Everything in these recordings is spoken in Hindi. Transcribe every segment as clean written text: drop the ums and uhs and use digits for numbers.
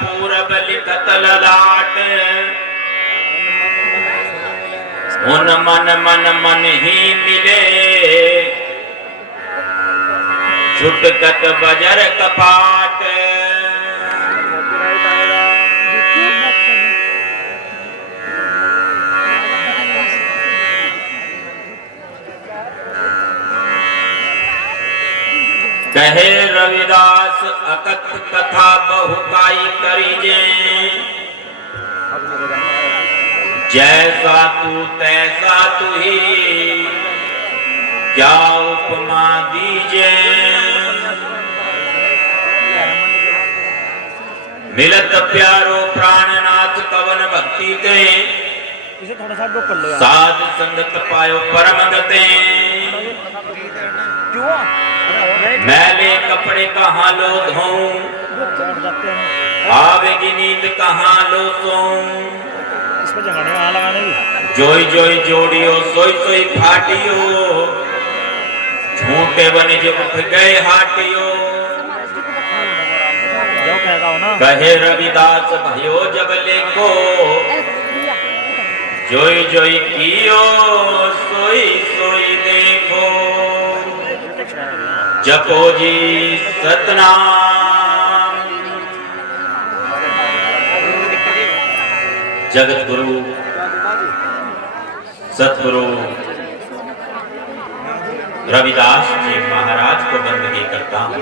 पूरब लिखत ललाट, उन मन मन मन ही मिले, छुटकत बजर कपाट। कहे रविदास अकथ कथा बहुकाई करीजे, जैसा तू तैसा तू ही क्या उपमा दीजे। मिलत प्यारो प्राणनाथ कवन भक्ति ते, साध संगत पायो परम गते। मैले कपड़े कहाँ लो धोऊं, आवेगी नींद कहाँ लो सोऊं। जोई जोई जोड़ियो सोई सोई फाटियो, झूठे बनिज उठ गए हाटियो। कहे रविदास भयो जब लेको, जोई जोई कियो सोई सोई देखो। जपो जी सतनाम, जगत गुरु सतगुरु रविदास जी महाराज को बंदगी करता हूं।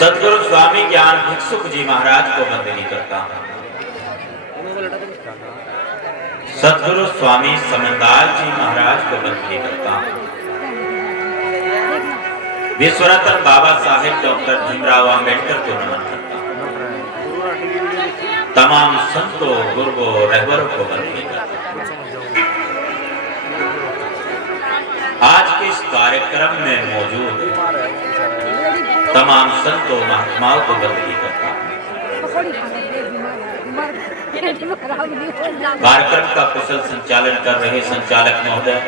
सतगुरु स्वामी ज्ञान भिक्षुक जी महाराज को बंदगी करता हूं। सतगुरु स्वामी समंदार जी महाराज को बंदगी करता हूं। विश्वरत्न बाबा साहेब डॉक्टर भीमराव अंबेडकर को नमन करता हूं। तमाम संतों गुरुओं रहबरों को बंदगी करता हूं। आज के इस कार्यक्रम में मौजूद तमाम संतों महात्माओं को बंदगी करता हूं। कार्यक्रम का कुशल संचालन कर रहे संचालक महोदय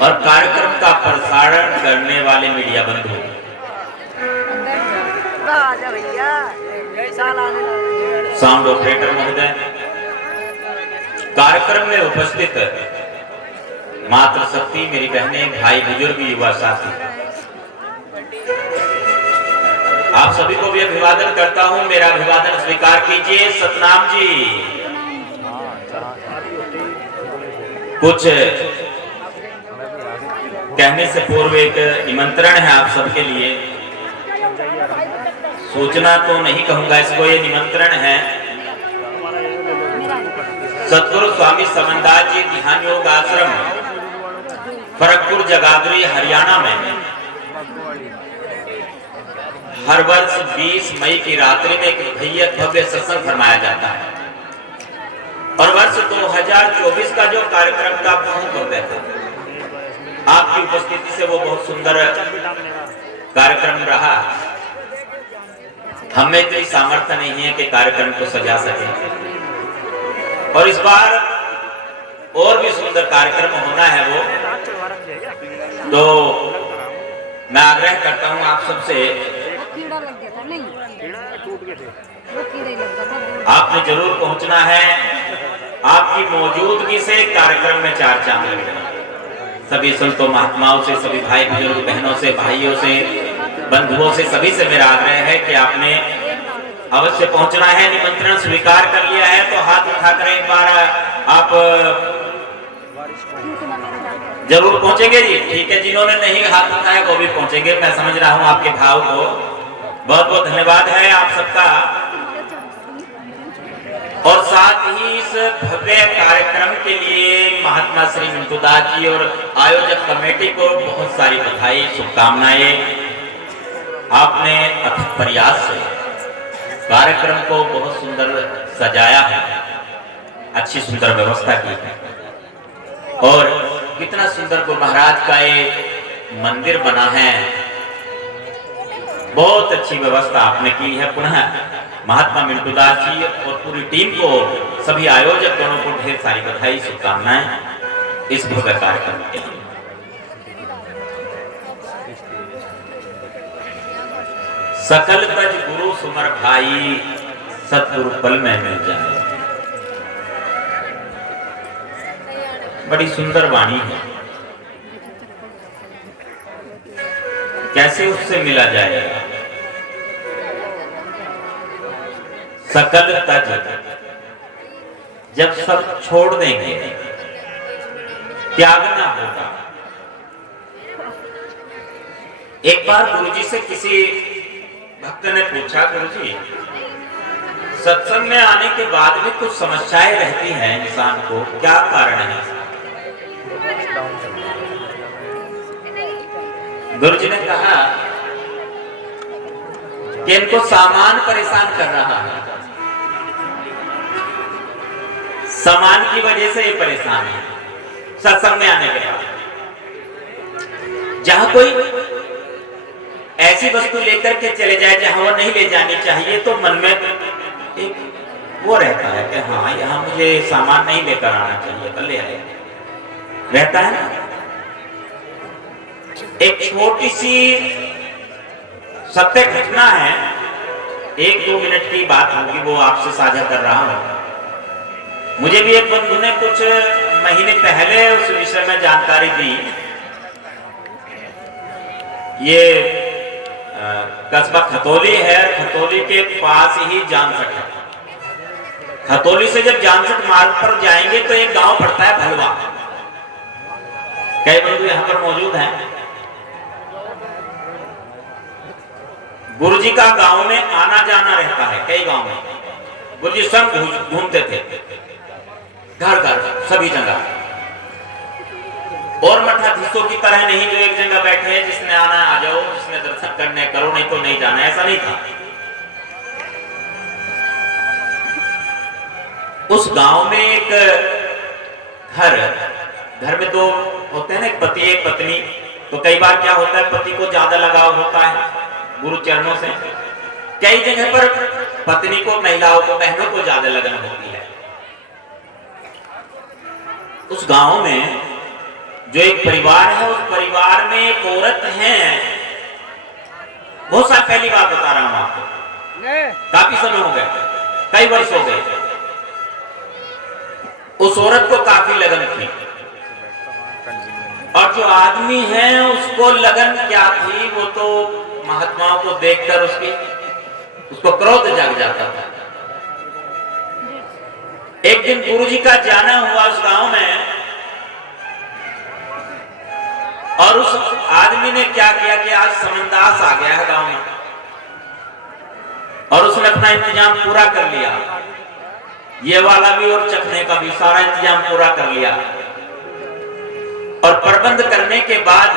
और कार्यक्रम का प्रसारण करने वाले मीडिया बंधु, साउंड ऑपरेटर महोदय, कार्यक्रम में उपस्थित मातृ शक्ति, मेरी बहनें, भाई, बुजुर्ग, युवा साथी, आप सभी को भी अभिवादन करता हूं। मेरा अभिवादन स्वीकार कीजिए। सतनाम जी, कुछ कहने से पूर्व एक निमंत्रण है आप सबके लिए। सूचना तो नहीं कहूंगा इसको, ये निमंत्रण है। सतगुरु स्वामी समंदार जी ध्यान योग आश्रम फरकपुर जगाधरी हरियाणा में हर वर्ष 20 मई की रात्रि में एक भव्य सत्संग फरमाया जाता है। और वर्ष 2024 का जो कार्यक्रम का बहुत भव्य था, आपकी उपस्थिति से वो बहुत सुंदर कार्यक्रम रहा। हमें इतनी सामर्थ्य नहीं है कि कार्यक्रम को सजा सके, और इस बार और भी सुंदर कार्यक्रम होना है वो। तो मैं आग्रह करता हूं आप सबसे, आपने जरूर पहुंचना है। आपकी मौजूदगी से कार्यक्रम में चार चांद लग जाए। सभी संतों महात्माओं से, सभी भाई बुजुर्ग, बहनों से, भाइयों से, बंधुओं से, सभी से मेरा आग्रह है कि आपने अवश्य पहुंचना है। निमंत्रण स्वीकार कर लिया है तो हाथ उठाकर एक बार आप जरूर पहुंचेंगे जी। ठीक है, जिन्होंने नहीं हाथ उठाया वो भी पहुंचेंगे। मैं समझ रहा हूं आपके भाव को। बहुत बहुत धन्यवाद है आप सबका। और साथ ही इस भव्य कार्यक्रम के लिए महात्मा श्री मिंटू दास जी और आयोजक कमेटी को बहुत सारी बधाई, शुभकामनाएं। आपने अथक प्रयास से कार्यक्रम को बहुत सुंदर सजाया है, अच्छी सुंदर व्यवस्था की है। और कितना सुंदर गुरु महाराज का ये मंदिर बना है, बहुत अच्छी व्यवस्था आपने की है। पुनः महात्मा मिंटू दास जी और पूरी टीम को, सभी आयोजक गणों को ढेर सारी बधाई, शुभकामनाएं इस भव्य कार्यक्रम के लिए। सकल तज गुरु सुमर भाई, सतगुरु पल में मिल जाए। बड़ी सुंदर वाणी है। कैसे उससे मिला जाएगा? सकल तज, जब सब छोड़ देंगे, त्यागना होगा। एक बार गुरुजी से किसी भक्त ने पूछा, गुरुजी सत्संग में आने के बाद भी कुछ समस्याएं रहती हैं इंसान को, क्या कारण है? गुरुजी ने कहा कि इनको सामान परेशान कर रहा है, सामान की वजह से ये परेशान है। सत्संग में आने के बाद जहां कोई ऐसी वस्तु लेकर के चले जाए जहां वो नहीं ले जानी चाहिए, तो मन में एक वो रहता है कि हाँ यहाँ मुझे सामान नहीं लेकर आना चाहिए, तो ले आए, रहता है ना। एक छोटी सी सत्य घटना है, 1-2 मिनट की बात होगी, वो आपसे साझा कर रहा हूं। मुझे भी एक बंधु ने कुछ महीने पहले उस विषय में जानकारी दी। ये कस्बा खतौली है, खतौली के पास ही जानसठ है। खतौली से जब जानसठ मार्ग पर जाएंगे तो एक गांव पड़ता है भलवा। कई बंधु यहां पर मौजूद हैं। गुरुजी का गांव में आना जाना रहता है, कई गांव में गुरुजी स्वयं घूमते थे, घर घर सभी जगह। और मठाधीशों की तरह नहीं जो एक जगह बैठे हैं, जिसने आना आ जाओ, जिसने दर्शन करने करो, नहीं तो नहीं जाना, ऐसा नहीं था। उस गांव में एक घर में 2 होते हैं ना, एक पति एक पत्नी। तो कई बार क्या होता है, पति को ज्यादा लगाव होता है गुरु चरणों से, कई जगह पर पत्नी को, महिलाओं को, बहनों को ज्यादा लगन होती है। उस गांव में जो एक परिवार है, उस परिवार में एक औरत है। बहुत साल पहली बात बता रहा हूं आपको, काफी समय हो गए, कई वर्ष हो गए। उस औरत को काफी लगन थी, और जो आदमी है उसको लगन क्या थी, वो तो महात्माओं को देखकर उसको क्रोध जाग जाता था। एक दिन गुरुजी का जाना हुआ उस गांव में, और उस आदमी ने क्या किया कि आज समनदास आ गया है गांव में, और उसने अपना इंतजाम पूरा कर लिया, ये वाला भी और चखने का भी सारा इंतजाम पूरा कर लिया। और प्रबंध करने के बाद,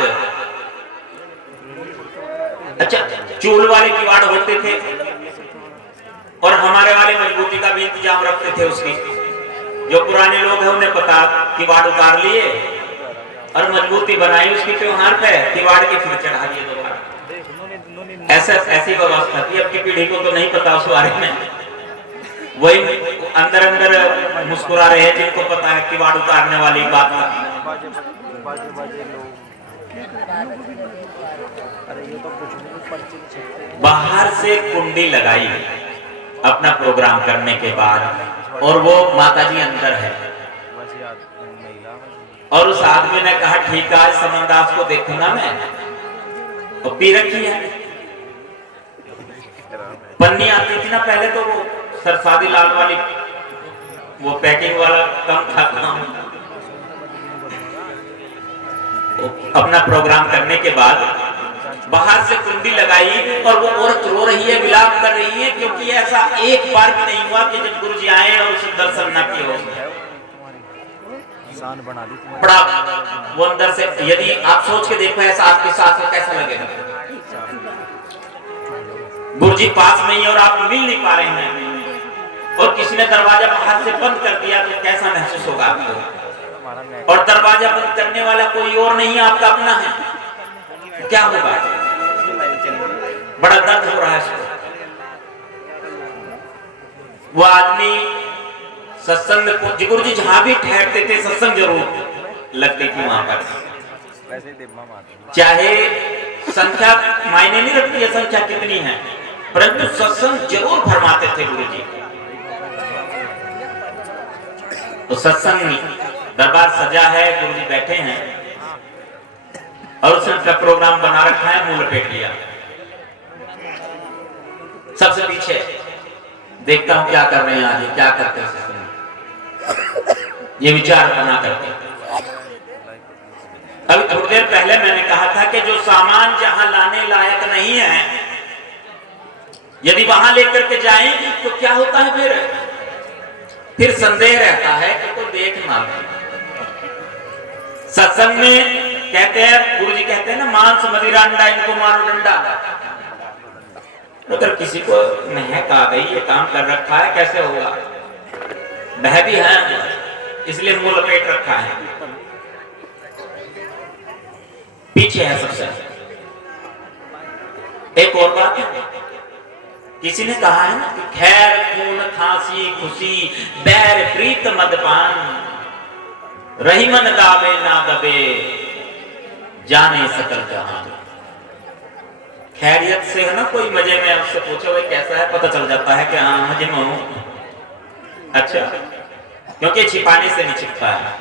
अच्छा चूल वाले किवाड़ होते थे, और हमारे वाले मजबूती का भी इंतजाम रखते थे। उसकी जो पुराने लोग हैं उन्हें पता, किवाड़ उतार लिए और मजबूती बनाई उसकी त्योहार पे, किवाड़ के फिर चढ़ा दिए दोबारा। ऐसी व्यवस्था थी। अब की पीढ़ी को तो नहीं पता उस बारे में, वही अंदर अंदर मुस्कुरा रहे हैं जिनको पता है किवाड़ उतारने वाली बात का। बाहर से कुंडी लगाई अपना प्रोग्राम करने के बाद, और वो माताजी अंदर है, और उस आदमी ने कहा ठीक है आज समनदास को देखूंगा मैं, तो पी रखी है। पन्नी आती थी ना पहले, तो वो सरसादी लाल वाली, वो पैकिंग वाला कम था काम। अपना प्रोग्राम करने के बाद बाहर से कुंडी लगाई, और वो औरत रो रही है, विलाप कर रही है, क्योंकि ऐसा एक बार भी नहीं हुआ कि जब गुरुजी आए और उसे दर्शन न किए हो। बड़ा वो अंदर से, यदि आप सोच के देखो ऐसा आपके साथ हो कैसा लगेगा। गुरुजी पास में ही और आप मिल नहीं पा रहे हैं, और किसी ने दरवाजा बाहर से बंद कर दिया, तो कैसा महसूस होगा आपको। और दरवाजा बंद करने वाला कोई और नहीं, आपका अपना है, तो क्या होगा? बड़ा दर्द हो रहा है इसको। वो आदमी सत्संग, गुरुजी जहां भी ठहरते थे सत्संग जरूर लगती थी वहां पर, चाहे संख्या मायने नहीं रखती है, संख्या कितनी है, परंतु सत्संग जरूर फरमाते थे गुरु जी। तो सत्संग दरबार सजा है, गुरु जी बैठे हैं और उसने प्रोग्राम बना रखा है, मुंह लपेट लिया। सबसे पीछे देखता हूं क्या कर रहे हैं आज, क्या करते हैं, ये विचार बना करके। अभी थोड़ी देर पहले मैंने कहा था कि जो सामान जहां लाने लायक नहीं है, यदि वहां लेकर के जाएंगे तो क्या होता है, फिर संदेह रहता है कि कोई देख ना ले। सत्संग में कहते हैं, गुरु जी कहते हैं ना, मांस मदिरा अंडा इनको मारो डंडा। अगर किसी को महक आ गई, ये काम कर रखा है, कैसे होगा, बह भी है इसलिए मुंह लपेट रखा है, पीछे है सबसे। एक और बात है, किसी ने कहा है ना कि खैर खून खांसी खुशी बैर प्रीत मदपान, रही मन दावे ना दबे जाने सकल जहान। खैरियत से है ना, कोई मजे में आपसे पूछे भाई कैसा है, पता चल जाता है कि हाँ मजे में हूं। अच्छा, क्योंकि छिपाने से नहीं छिपता है।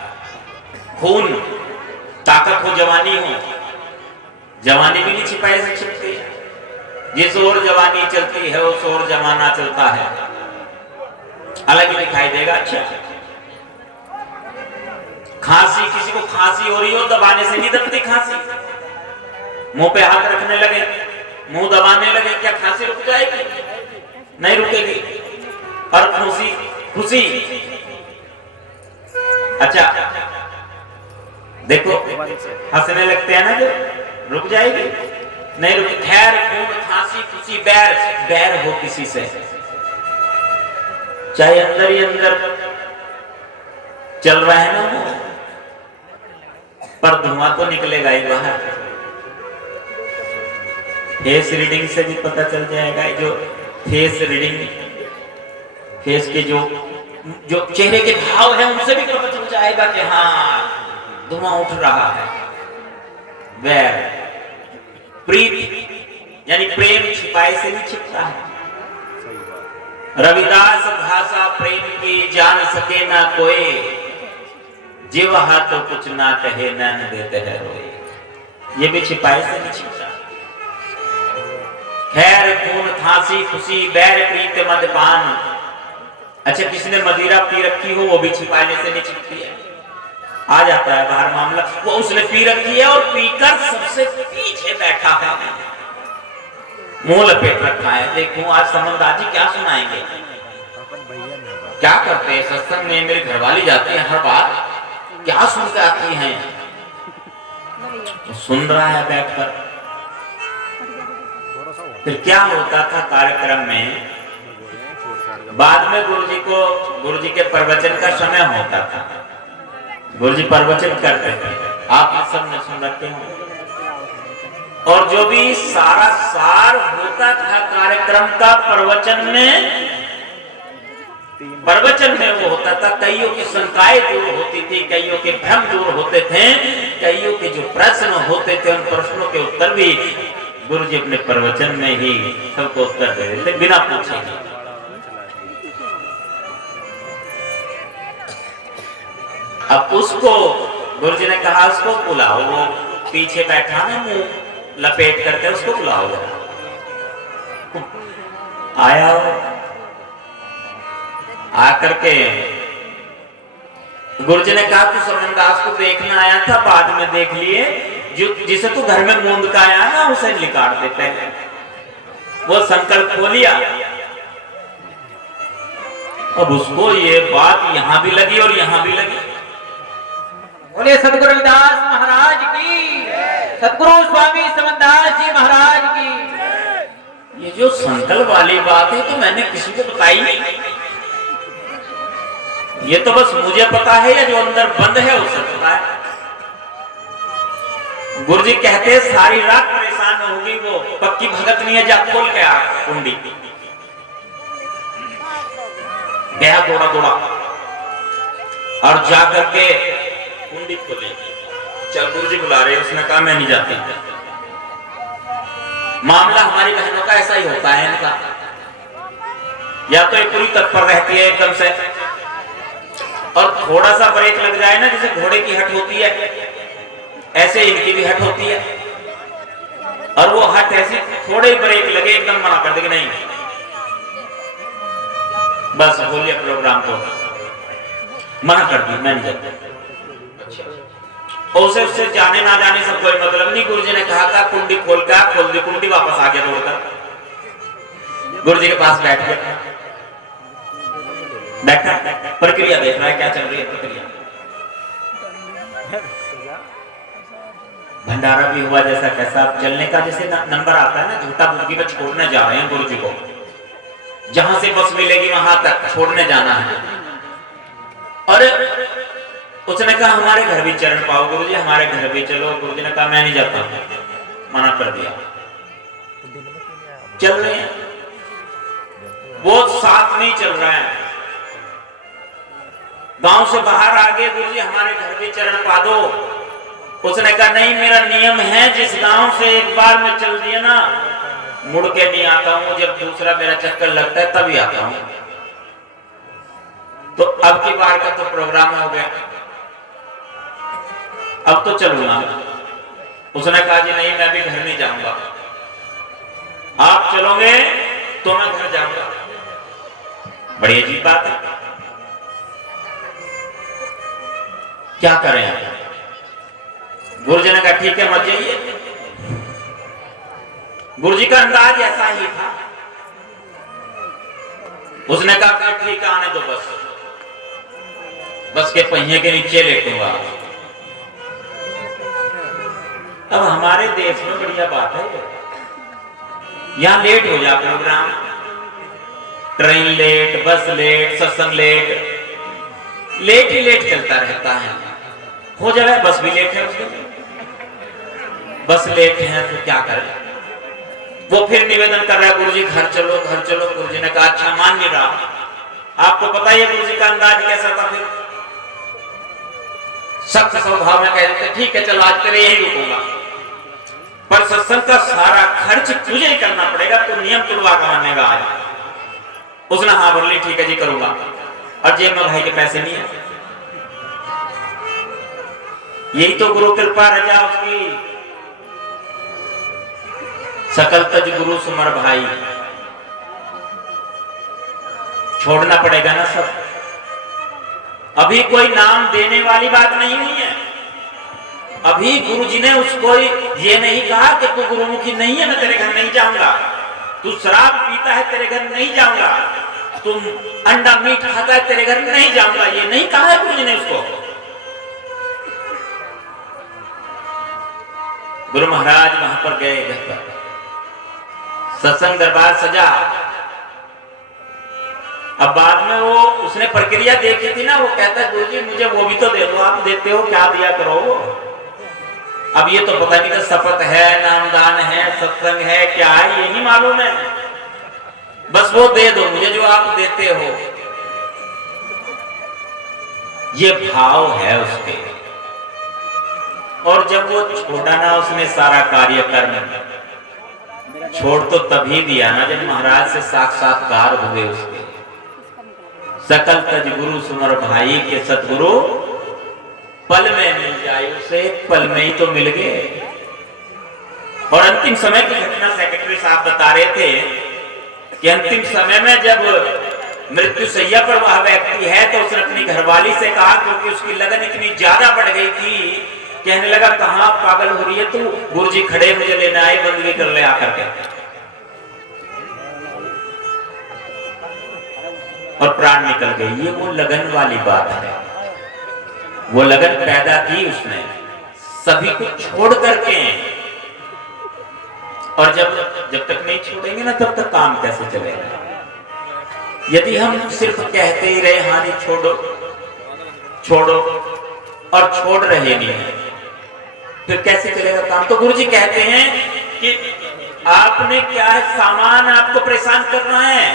खून ताकत हो, जवानी हो, जवानी भी नहीं छिपाए से छिपती है। जिस ओर जवानी चलती है उस ओर जमाना चलता है, अलग ही दिखाई देगा। अच्छा, खांसी, किसी को खांसी हो रही हो, दबाने से नहीं दबती खांसी। मुंह पे हाथ रखने लगे, मुंह दबाने लगे, क्या खांसी रुक जाएगी? नहीं रुकेगी। और खुशी, खुशी, अच्छा देखो हंसने लगते हैं ना, जो रुक जाएगी, नहीं रुके। खैर खून खांसी खुशी बैर, बैर हो किसी से, चाहे अंदर ही अंदर चल रहा है ना, पर धुआं तो निकलेगा ही बाहर। फेस रीडिंग से भी पता चल जाएगा, जो फेस रीडिंग, फेस के जो चेहरे के भाव हैं उनसे भी पता चल जाएगा कि हाँ धुआं उठ रहा है। वैर प्रीत यानी प्रेम छिपाए से नहीं छिपता है। रविदास भाषा प्रेम की जान सके ना कोई, जीव तो कुछ ना कहे नैन देते हैं रोए। ये भी छिपाए से नहीं छिपता। खैर खून खांसी खुशी बैर प्रीत मदपान। अच्छा, किसी ने मदिरा पी रखी हो, वो भी छिपाने से नहीं छिपती है, आ जाता है बाहर मामला। वो उसने पी रखी है और पीकर सबसे पीछे बैठा है, मुंह लपेट रखा है। देखूं आज समझदार जी क्या सुनाएंगे, क्या करते हैं सत्संग में। मेरी घरवाली जाती है हर बार, क्या सुन के आती हैं, तो सुन रहा है बैठकर। फिर क्या होता था कार्यक्रम में, बाद में गुरुजी के प्रवचन का समय होता था, गुरुजी प्रवचन करते थे, आपने सबने सुन रखे हो। और जो भी सारा सार होता था कार्यक्रम का प्रवचन में वो होता था। कईयों की शंकाएं दूर होती थी, कईयों के भ्रम दूर होते थे, कईयों के जो प्रश्न होते थे उन प्रश्नों के उत्तर भी गुरुजी अपने प्रवचन में ही सबको उत्तर दे देते बिना पूछे। अब उसको गुरुजी ने कहा उसको बुलाओ, वो पीछे बैठा ना मुंह लपेट करके, उसको बुलाओ। आया आकर के गुरुजी ने कहा तू समनदास को देखने आया था, बाद में देख लिए, जो जिसे तू घर में मूंद का आया ना उसे निकाल दे पहले। वो संकल्प खो लिया। अब उसको ये बात यहां भी लगी और यहां भी लगी। बोले सदगुरु रविदास महाराज की, सदगुरु स्वामी समनदास जी महाराज की। ये जो संकल्प वाली बात है तो मैंने किसी को बताई नहीं, ये तो बस मुझे पता है, या जो अंदर बंद है उसे पता है। गुरुजी कहते सारी रात परेशान होगी, वो पक्की भगत नहीं है, जा खोल के आ कुंडी। गया दौड़ा दौड़ा और जाकर के कुंडी खोली। चल गुरुजी बुला रहे, उसने कहा मैं नहीं जाती। मामला हमारी बहनों का ऐसा ही होता है इनका, या तो ये पूरी तत्पर रहती है एकदम से, और थोड़ा सा ब्रेक लग जाए ना, जैसे घोड़े की हट होती है ऐसे इनकी भी हट होती है, और वो हट ऐसी थोड़े ब्रेक लगे एकदम मना कर देगी नहीं, बस बोलिए प्रोग्राम तो मना कर दी, मैं नहीं जाता। उसे उससे जाने ना जाने से कोई मतलब नहीं। गुरुजी ने कहा था कुंडी खोल दी कुंडी, वापस आ गया दौड़कर गुरुजी के पास बैठ गया, बैठा प्रक्रिया देख रहा है क्या चल रही है प्रक्रिया। भंडारा भी हुआ जैसा कैसा, चलने का जैसे नंबर आता है ना, झूठा बुद्धि पे छोड़ने जा रहे हैं गुरुजी को, जहां से बस मिलेगी वहां तक छोड़ने जाना है। और उसने कहा हमारे घर भी चरण पाओ गुरुजी, हमारे घर भी चलो। गुरुजी ने कहा मैं नहीं जाता, मना कर दिया। चल रहे हैं, वो साथ नहीं चल रहा है, गांव से बाहर आ गए, गुरुजी हमारे घर भी चरण पा दो। उसने कहा नहीं, मेरा नियम है, जिस गांव से एक बार मैं चल दिया ना मुड़ के नहीं आता हूं, जब दूसरा मेरा चक्कर लगता है तभी आता हूं। तो अब की बार का तो प्रोग्राम हो गया, अब तो चलूंगा। उसने कहा जी नहीं, मैं भी घर नहीं जाऊंगा, आप चलोगे तो मैं घर जाऊंगा। बड़ी अजीब बात है, क्या करें? गुरुजी ने कहा ठीक है मत जाइए। गुरुजी का अंदाज ऐसा ही था, उसने कहा ठीक है आने दो, बस के पहिए के नीचे लेटूंगा। अब हमारे देश में बढ़िया बात है, यहां लेट हो जाए प्रोग्राम, ट्रेन लेट, बस लेट, सत्संग लेट ही लेट चलता रहता है। हो जाए बस भी लेट है, उसके बस लेट है तो क्या करें? वो फिर निवेदन कर रहा है गुरुजी घर चलो घर चलो। गुरुजी ने कहा अच्छा मान नहीं रहा। आपको पता है गुरुजी का अंदाज कैसा था, फिर सख्त स्वभाव में कह देते ठीक है चलो आज तेरे यही रुकूंगा, पर सत्संग का सारा खर्च तुझे ही करना पड़ेगा, तो नियम तुड़वा कर मानेगा आज। उसने हाँ बोल ली ठीक है जी करूंगा, और जेब में भाई के पैसे नहीं है। यही तो गुरु कृपा रजा उसकी, सकल तज गुरु सुमर भाई। छोड़ना पड़ेगा ना सब, अभी कोई नाम देने वाली बात नहीं हुई है। अभी गुरुजी ने उसको ये नहीं कहा कि तू गुरुमुखी नहीं है, मैं तेरे घर नहीं जाऊंगा, तू शराब पीता है तेरे घर नहीं जाऊंगा, तुम अंडा मीट खाता है तेरे घर नहीं जाऊंगा, ये नहीं कहा है गुरुजी ने उसको। गुरु महाराज वहां पर गए, घर पर सत्संग दरबार सजा। अब बाद में वो उसने प्रक्रिया देखी थी ना, वो कहता है गुरुजी मुझे वो भी तो दे दो, आप देते हो क्या दिया करो। अब ये तो पता नहीं था शपथ है, नामदान है, सत्संग है, क्या है ये नहीं मालूम है, बस वो दे दो मुझे जो आप देते हो। ये भाव है उसके। और जब वो छोड़ा ना उसने सारा कार्यक्रम, छोड़ तो तभी दिया ना जब महाराज से साक्षात्कार हुए उसके। सकल तज गुरु सुमर भाई के सतगुरु पल में मिल जाए, उसे पल में ही तो मिल गए। और अंतिम समय की घटना सेक्रेटरी साहब बता रहे थे कि अंतिम समय में जब मृत्यु सैया पर वह व्यक्ति है तो उसने अपनी घरवाली से कहा, क्योंकि उसकी लगन इतनी ज्यादा बढ़ गई थी, कहने लगा कहां पागल हो रही है तू, गुरुजी खड़े मुझे लेने आए, बंदगी कर ले आकर के। और प्राण निकल गई। ये वो लगन वाली बात है, वो लगन पैदा की उसने सभी कुछ छोड़ करके। और जब तक नहीं छोड़ेंगे ना तब तक काम कैसे चलेगा? यदि हम सिर्फ कहते ही रहे हाँ जी छोड़ो छोड़ो और छोड़ रहे नहीं है, फिर कैसे चलेगा काम? तो गुरुजी कहते हैं कि आपने क्या है, सामान आपको परेशान करना है,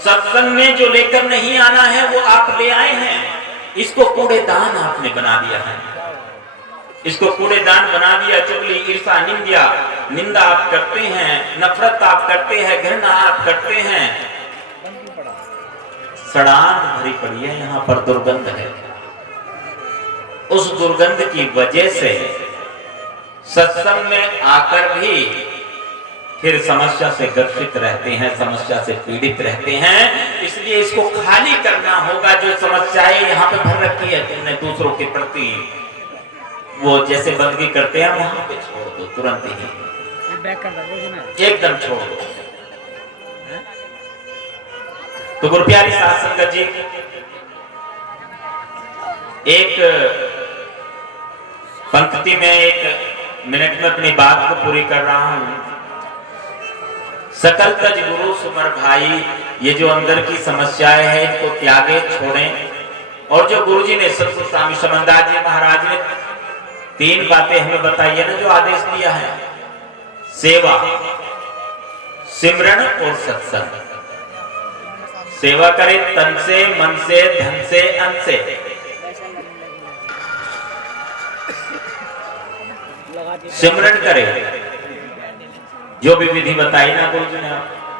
सत्संग में जो लेकर नहीं आना है वो आप ले आए हैं, इसको कूड़ेदान आपने बना दिया है, इसको कूड़ेदान बना दिया। चुगली, ईर्षा, निंदा, निंदा आप करते हैं, नफरत आप करते हैं, घृणा आप करते हैं, सड़ान भरी पड़ी है, यहाँ पर दुर्गंध है। उस दुर्गंध की वजह से सत्संग में आकर भी फिर समस्या से ग्रसित रहते हैं, समस्या से पीड़ित रहते हैं। इसलिए इसको खाली करना होगा। जो समस्याएं यहाँ पे भर रखी है तुमने दूसरों के प्रति, वो जैसे बंदगी करते हैं वहां पे छोड़ दो, तुरंत ही एकदम छोड़ दो। तो गुरु प्यारी साध संगत जी, एक पंक्ति में 1 मिनट में अपनी बात को पूरी कर रहा हूं। सकल तज गुरु सुमर भाई, ये जो अंदर की समस्याएं हैं इनको त्यागे, छोड़ें। और जो गुरुजी ने सतगुरु स्वामी समंदास जी महाराज ने 3 बातें हमें बताई है ना, जो आदेश दिया है, सेवा, सिमरन और सत्संग। सेवा करें तन से, मन से, धन से, अन्न से। सिमरन करें, जो भी विधि बताई ना गुरु जी ने,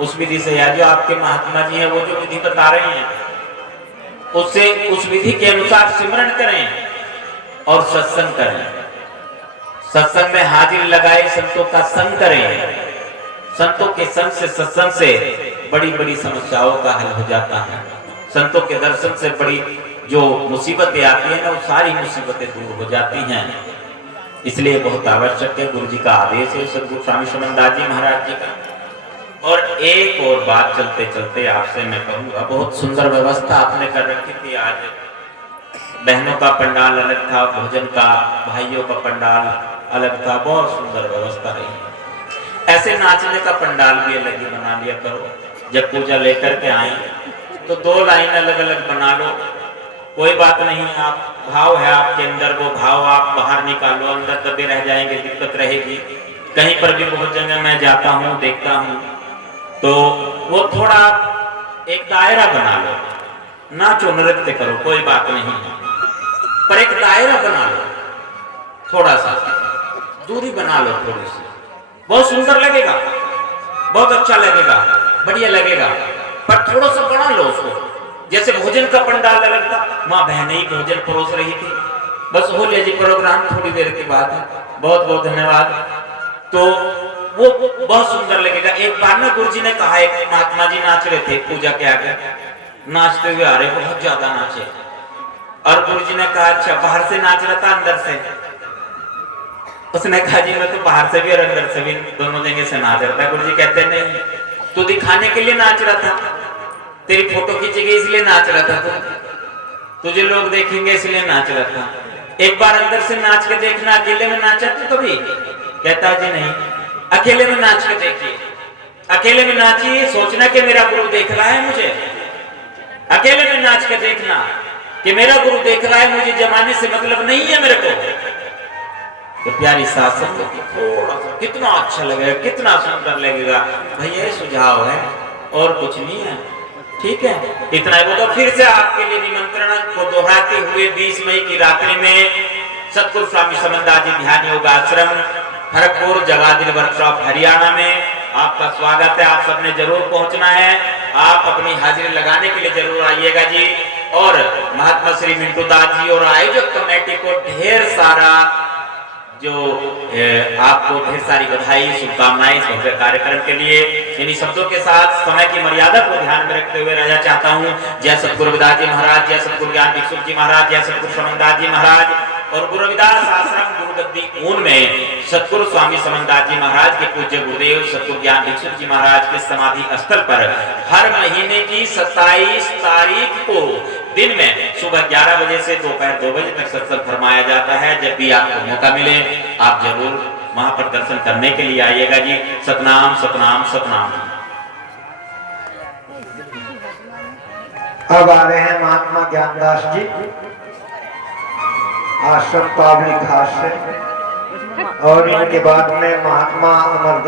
उस विधि से, या जो आपके महात्मा जी हैं वो जो विधि बता रहे हैं उससे, उस विधि के अनुसार सिमरन करें और सत्संग करें। सत्संग में हाजिर लगाए, संतों का संग करें। संतों के संग से, सत्संग से बड़ी बड़ी समस्याओं का हल हो जाता है। संतों के दर्शन से बड़ी जो मुसीबतें आती है ना, वो सारी मुसीबतें दूर हो जाती हैं। इसलिए बहुत आवश्यक है, गुरु जी का आदेश है सतगुरु स्वामी समंदास जी महाराज जी का। और एक और बात चलते चलते आपसे मैं कहूँगा, बहुत सुंदर व्यवस्था आपने कर रखी थी। आज बहनों का पंडाल अलग था, भोजन का, भाइयों का पंडाल अलग था, बहुत सुंदर व्यवस्था रही। ऐसे नाचने का पंडाल भी अलग ही बना लिया करो। जब पूजा लेकर के आए तो 2 लाइन अलग अलग बना लो, कोई बात नहीं। आप भाव है आपके अंदर, वो भाव आप बाहर निकालो, अंदर दबे रह जाएंगे, दिक्कत रहेगी। कहीं पर भी बहुत जगह मैं जाता हूँ, देखता हूँ, तो वो थोड़ा एक दायरा बना लो, नाचो नृत्य करो, कोई बात नहीं, पर एक दायरा बना लो, थोड़ा सा दूरी बना लो, थोड़ी सी, बहुत सुंदर लगेगा, बहुत अच्छा लगेगा, बढ़िया लगेगा, पर थोड़ा सा बना लो उसको। जैसे भोजन का पंडाल अलग था, माँ बहनें ही भोजन परोस रही थी, बस हो लिया जी प्रोग्राम, थोड़ी देर के बाद है, बहुत बहुत धन्यवाद। तो वो बहुत सुंदर लगेगा। एक बार ना गुरु जी ने कहा, एक महात्मा जी नाच रहे थे पूजा के आगे, नाचते हुए आ रहे, बहुत ज्यादा नाचे, और गुरु जी ने कहा अच्छा बाहर से नाच रहा था अंदर से? उसने कहा जी मैं तो बाहर से भी और अंदर से भी दोनों जगह से नाच रहा था। गुरु जी कहते नहीं, तू दिखाने के लिए नाच रहा था, तेरी फोटो खींचेगी इसलिए नाच रहा था, तुझे लोग देखेंगे इसलिए नाच रहा था। एक बार अंदर से नाच के देखना, अकेले में नाचा तू कभी? कहता जी नहीं, अकेले में नाच के देखिए, अकेले में नाचिए, सोचना कि मेरा गुरु देख रहा है मुझे, अकेले में नाच के देखना कि मेरा गुरु देख रहा है मुझे, जमाने से मतलब नहीं है मेरे को। तो प्यारी साथ संगत थोड़ा सा कितना अच्छा लगेगा, कितना सुंदर लगेगा। भैया सुझाव है और कुछ नहीं है, ठीक है, इतना ही। वो तो फिर से आपके लिए निमंत्रण को दोहराते हुए 20 मई की रात्रि में सतगुरु स्वामी समंदास जी ध्यान योग आश्रम खड़गपुर जगादिल वर्कशॉप हरियाणा में आपका स्वागत है। आप सबने जरूर पहुंचना है, आप अपनी हाजिरी लगाने के लिए जरूर आइएगा जी। और महात्मा श्री मिंटू दास जी और आयोजक कमेटी को ढेर सारा आपको ढेर सारी बधाई, शुभकामनाएं इस भव्य कार्यक्रम के लिए। इन्हीं शब्दों के साथ समय की मर्यादा को ध्यान में रखते हुए रहना चाहता हूँ। जय सतगुरु रविदास जी महाराज, जय सतगुरु ज्ञान भिक्षु जी महाराज, जय सतगुरु समंदास जी महाराज। और गुरु रविदास आश्रम गुरुगद्दी ऊन में सतगुरु स्वामी समंदास जी महाराज के पूज्य गुरुदेव सतगुरु ज्ञान भिक्षु जी महाराज के समाधि स्थल पर हर महीने की 27 तारीख को दिन में सुबह 11 बजे से दोपहर 2 बजे तक सत्संग फरमाया जाता है। जब भी आपको मौका मिले आप जरूर वहां पर दर्शन करने के लिए आइएगा जी। सतनाम सतनाम सतनाम। अब आ रहे हैं महात्मा ज्ञानदास जी आश्रम काबली खास से, और इनके बाद में महात्मा अमरदास